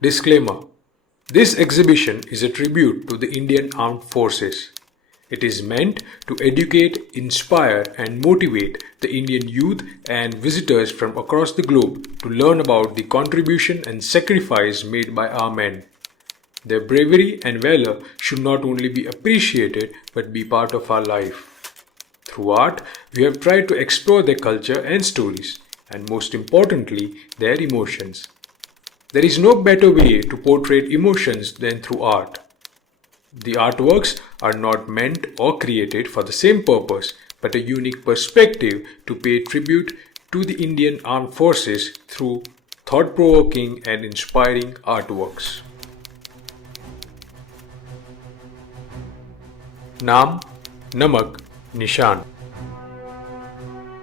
Disclaimer: this exhibition is a tribute to the Indian Armed Forces. It is meant to educate, inspire, and motivate the Indian youth and visitors from across the globe to learn about the contribution and sacrifice made by our men. Their bravery and valor should not only be appreciated but be part of our life. Through art, we have tried to explore their culture and stories, and most importantly, their emotions. There is no better way to portray emotions than through art. The artworks are not meant or created for the same purpose, but a unique perspective to pay tribute to the Indian Armed Forces through thought-provoking and inspiring artworks. Naam, Namak, Nishan.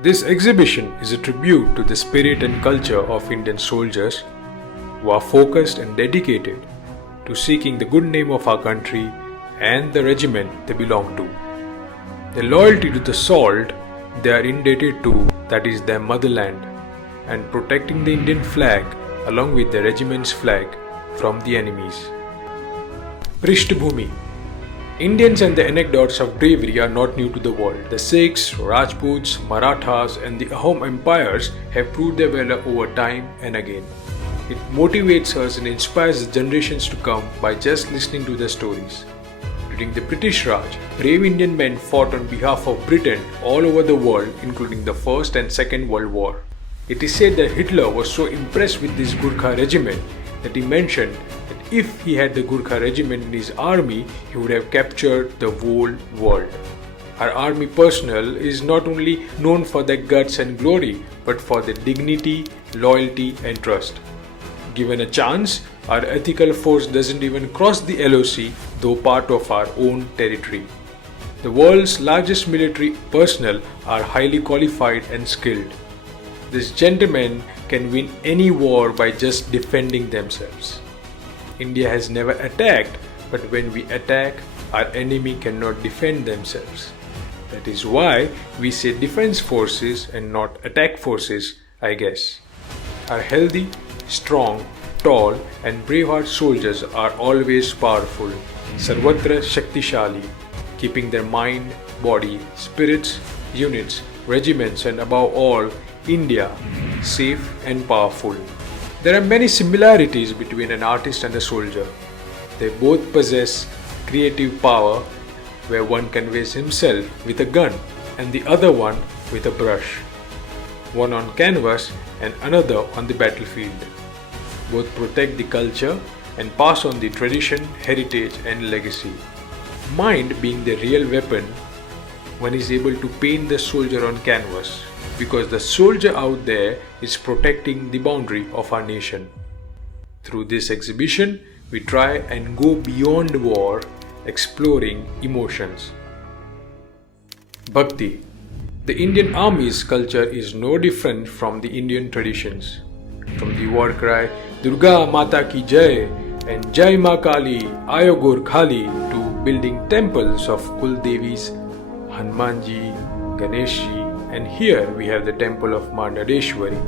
This exhibition is a tribute to the spirit and culture of Indian soldiers who are focused and dedicated to seeking the good name of our country and the regiment they belong to. Their loyalty to the salt they are indebted to, that is their motherland, and protecting the Indian flag along with the regiment's flag from the enemies. Prsthabhoomi. Indians and the anecdotes of bravery are not new to the world. The Sikhs, Rajputs, Marathas and the Aahar empires have proved their valor over time and again. It motivates us and inspires the generations to come by just listening to their stories. During the British Raj, brave Indian men fought on behalf of Britain all over the world, including the First and Second World War. It is said that Hitler was so impressed with this Gurkha regiment that he mentioned that if he had the Gurkha regiment in his army, he would have captured the whole world. Our army personnel is not only known for their guts and glory, but for their dignity, loyalty and trust. Given a chance, our ethical force doesn't even cross the LOC, though part of our own territory. The world's largest military personnel are highly qualified and skilled. These gentlemen can win any war by just defending themselves. India has never attacked, but when we attack, our enemy cannot defend themselves. That is why we say defense forces and not attack forces, I guess. Our healthy, strong, tall and brave-hearted soldiers are always powerful, sarvatra shaktishali, keeping their mind, body, spirits, units, regiments and above all, India safe and powerful. There are many similarities between an artist and a soldier. They both possess creative power where one conveys himself with a gun and the other one with a brush. One on canvas and another on the battlefield. Both protect the culture and pass on the tradition, heritage and legacy. Mind being the real weapon, one is able to paint the soldier on canvas because the soldier out there is protecting the boundary of our nation. Through this exhibition, we try and go beyond war, exploring emotions. Bhakti. The Indian Army's culture is no different from the Indian traditions. From the war cry Durga Mata Ki Jai and Jai Ma Kali Ayo Gur Khali to building temples of Kul Devis, Hanumanji, Ganeshji, and here we have the temple of Ma Nadeshwari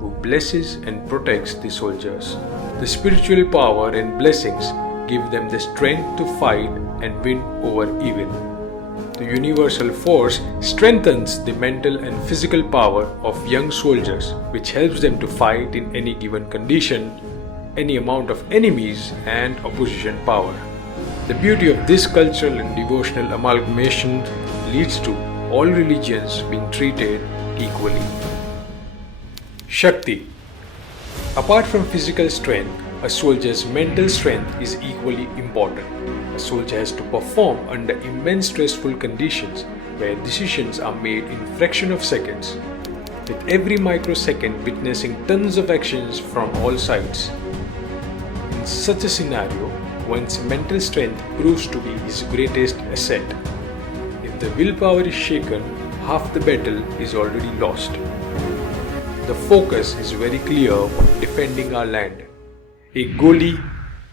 who blesses and protects the soldiers. The spiritual power and blessings give them the strength to fight and win over evil. The universal force strengthens the mental and physical power of young soldiers, which helps them to fight in any given condition, any amount of enemies and opposition power. The beauty of this cultural and devotional amalgamation leads to all religions being treated equally. Shakti. Apart from physical strength, a soldier's mental strength is equally important. A soldier has to perform under immense stressful conditions where decisions are made in fraction of seconds, with every microsecond witnessing tons of actions from all sides. In such a scenario, one's mental strength proves to be his greatest asset. If the willpower is shaken, half the battle is already lost. The focus is very clear on defending our land. Ek goli,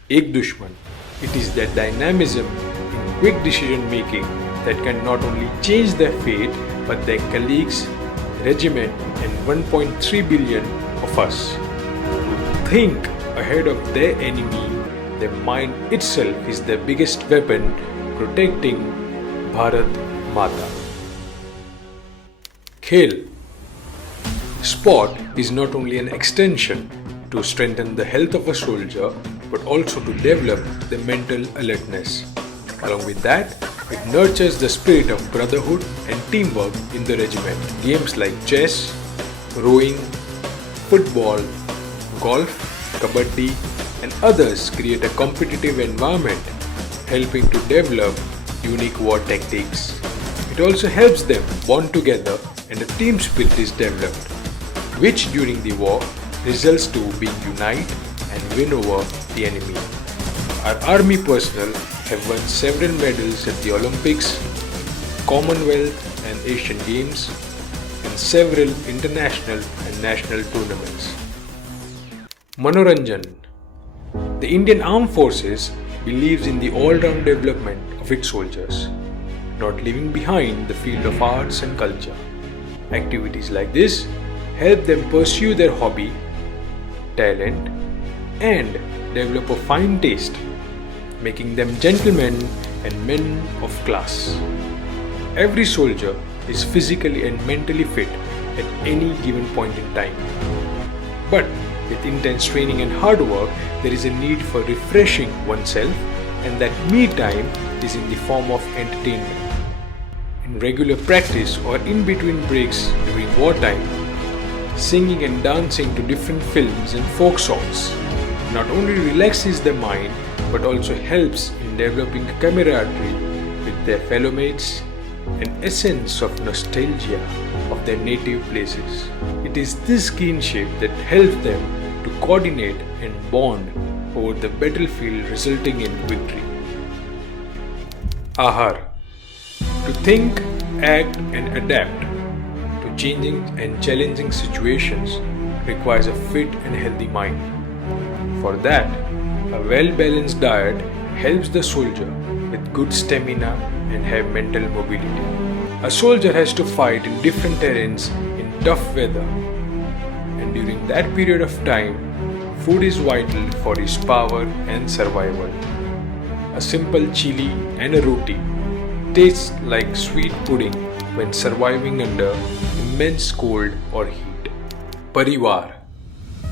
ek dushman. It is that dynamism in quick decision making that can not only change their fate but their colleagues, regiment and 1.3 billion of us. To think ahead of their enemy. Their mind itself is their biggest weapon protecting Bharat Mata. Khel. Sport is not only an extension to strengthen the health of a soldier but also to develop the mental alertness. Along with that, it nurtures the spirit of brotherhood and teamwork in the regiment. Games like chess, rowing, football, golf, kabaddi, and others create a competitive environment, helping to develop unique war tactics. It also helps them bond together and a team spirit is developed, which during the war results to being unite and win over the enemy. Our army personnel have won several medals at the Olympics, Commonwealth and Asian Games, and several international and national tournaments. Manoranjan. The Indian Armed Forces believes in the all-round development of its soldiers, not leaving behind the field of arts and culture. Activities like this help them pursue their hobby, talent, and develop a fine taste, making them gentlemen and men of class. Every soldier is physically and mentally fit at any given point in time. But with intense training and hard work, there is a need for refreshing oneself, and that me time is in the form of entertainment. In regular practice or in between breaks during wartime, singing and dancing to different films and folk songs not only relaxes the mind but also helps in developing camaraderie with their fellow mates, an essence of nostalgia of their native places. It is this kinship that helps them to coordinate and bond over the battlefield, resulting in victory. Aahar. To think, act and adapt to changing and challenging situations requires a fit and healthy mind. For that, a well-balanced diet helps the soldier with good stamina and have mental mobility. A soldier has to fight in different terrains in tough weather, and during that period of time, food is vital for his power and survival. A simple chili and a roti tastes like sweet pudding when surviving under immense cold or heat. Parivaar.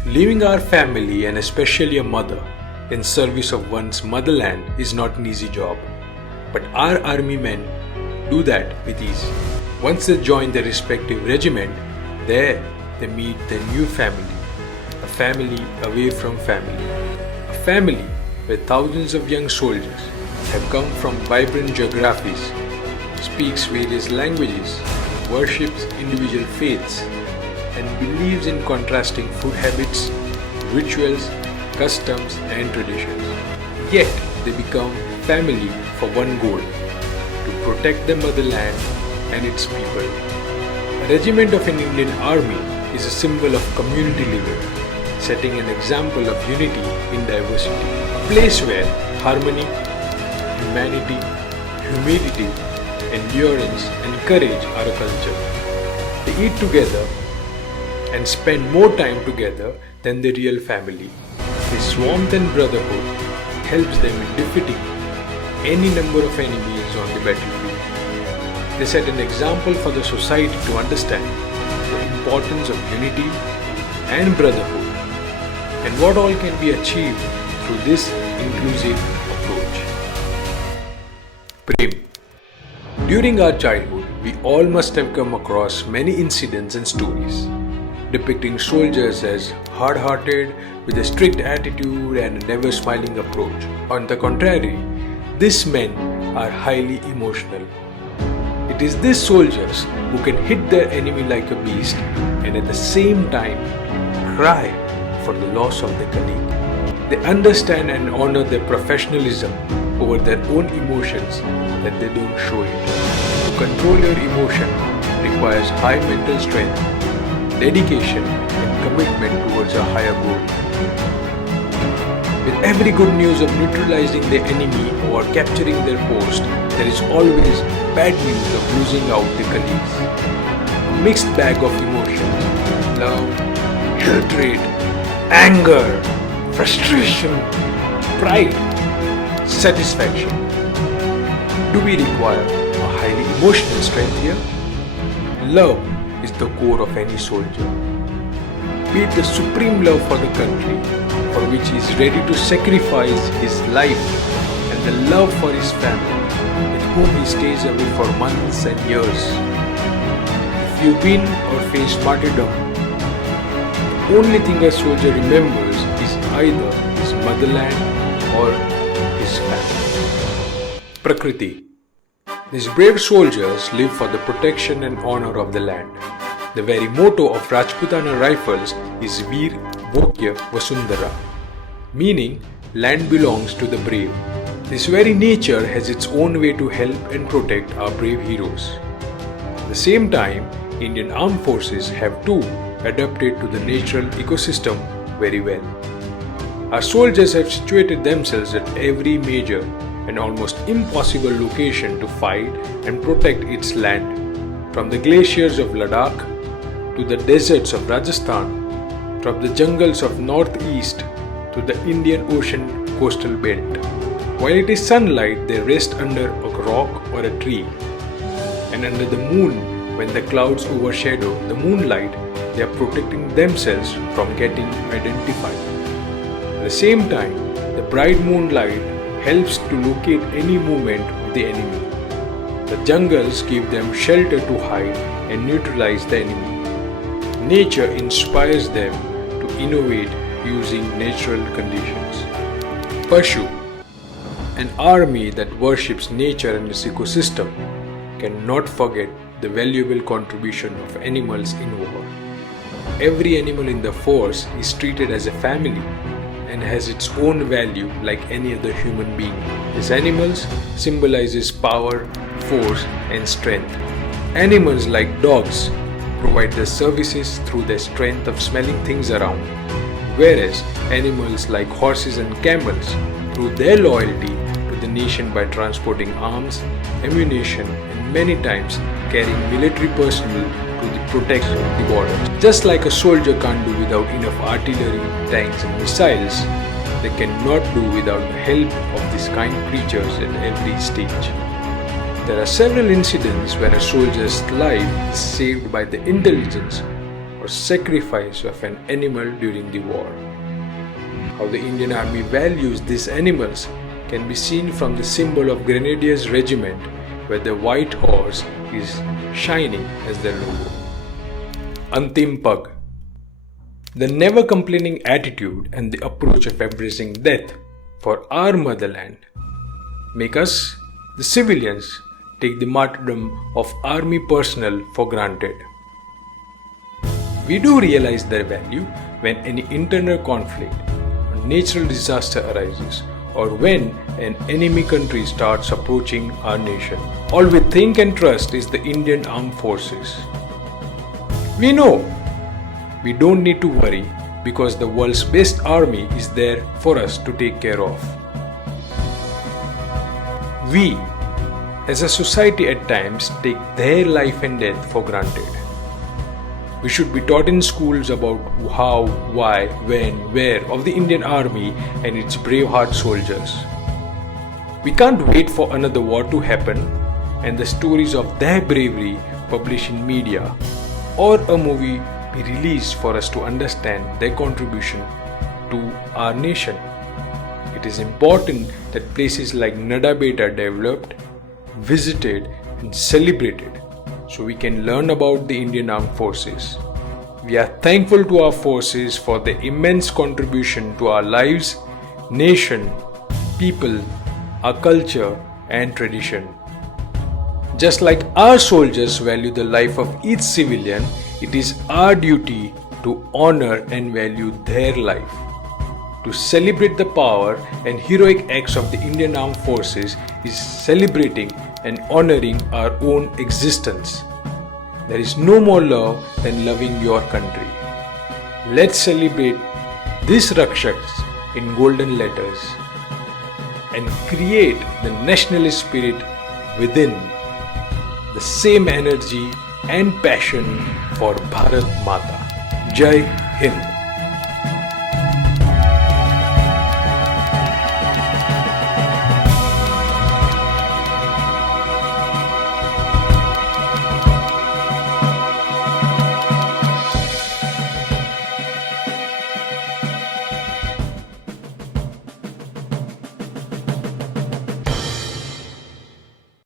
Leaving our family and especially a mother in service of one's motherland is not an easy job. But our army men do that with ease. Once they join their respective regiment, there they meet their new family. A family away from family. A family where thousands of young soldiers have come from vibrant geographies, speaks various languages, worships individual faiths, and believes in contrasting food habits, rituals, customs and traditions. Yet they become family for one goal, to protect the motherland and its people. A regiment of an Indian army is a symbol of community living, setting an example of unity in diversity. A place where harmony, humanity, humility, endurance and courage are a culture. They eat together and spend more time together than the real family. This warmth and brotherhood helps them in defeating any number of enemies on the battlefield. They set an example for the society to understand the importance of unity and brotherhood and what all can be achieved through this inclusive approach. Prem. During our childhood, we all must have come across many incidents and stories depicting soldiers as hard-hearted, with a strict attitude and a never-smiling approach. On the contrary, these men are highly emotional. It is these soldiers who can hit their enemy like a beast and at the same time cry for the loss of their colleague. They understand and honor their professionalism over their own emotions that they don't show it. To control your emotion requires high mental strength, dedication and commitment towards a higher goal. With every good news of neutralizing the enemy or capturing their post, there is always bad news of losing out the colleagues. A mixed bag of emotions, love, hatred, anger, frustration, pride, satisfaction. Do we require a highly emotional strength here? Love is the core of any soldier. Be it the supreme love for the country, for which he is ready to sacrifice his life, and the love for his family, with whom he stays away for months and years. If you win or face martyrdom, the only thing a soldier remembers is either his motherland or his family. Prakriti. These brave soldiers live for the protection and honor of the land. The very motto of Rajputana Rifles is Veer Bhokya Vasundhara, meaning land belongs to the brave. This very nature has its own way to help and protect our brave heroes. At the same time, Indian Armed Forces have too adapted to the natural ecosystem very well. Our soldiers have situated themselves at every major and almost impossible location to fight and protect its land, from the glaciers of Ladakh to the deserts of Rajasthan, from the jungles of northeast to the Indian Ocean coastal belt. While it is sunlight, they rest under a rock or a tree, and under the moon, when the clouds overshadow the moonlight, they are protecting themselves from getting identified. At the same time, the bright moonlight helps to locate any movement of the enemy. The jungles give them shelter to hide and neutralize the enemy. Nature inspires them to innovate using natural conditions. Pashu, an army that worships nature and its ecosystem, cannot forget the valuable contribution of animals in war. Every animal in the force is treated as a family and has its own value like any other human being. These animals symbolizes power, force and strength. Animals like dogs provide their services through their strength of smelling things around, whereas animals like horses and camels through their loyalty to the nation by transporting arms, ammunition and many times carrying military personnel to protect the borders. Just like a soldier can't do without enough artillery, tanks and missiles, they cannot do without the help of these kind creatures at every stage. There are several incidents where a soldier's life is saved by the intelligence or sacrifice of an animal during the war. How the Indian Army values these animals can be seen from the symbol of Grenadiers Regiment, where the white horse is shining as their logo. Antim Pag. The never complaining attitude and the approach of embracing death for our motherland make us, the civilians, take the martyrdom of army personnel for granted. We do realize their value when any internal conflict or natural disaster arises, or when an enemy country starts approaching our nation. All we think and trust is the Indian Armed Forces. We know we don't need to worry because the world's best army is there for us to take care of. We, as a society at times, take their life and death for granted. We should be taught in schools about how, why, when, where of the Indian Army and its braveheart soldiers. We can't wait for another war to happen and the stories of their bravery published in media or a movie be released for us to understand their contribution to our nation. It is important that places like Nadabet are developed, visited and celebrated so we can learn about the Indian Armed Forces. We are thankful to our forces for their immense contribution to our lives, nation, people, our culture and tradition. Just like our soldiers value the life of each civilian, it is our duty to honor and value their life. To celebrate the power and heroic acts of the Indian Armed Forces is celebrating and honoring our own existence. There is no more love than loving your country. Let's celebrate these Rakshaks in golden letters and create the nationalist spirit within, the same energy and passion for Bharat Mata. Jai Hind.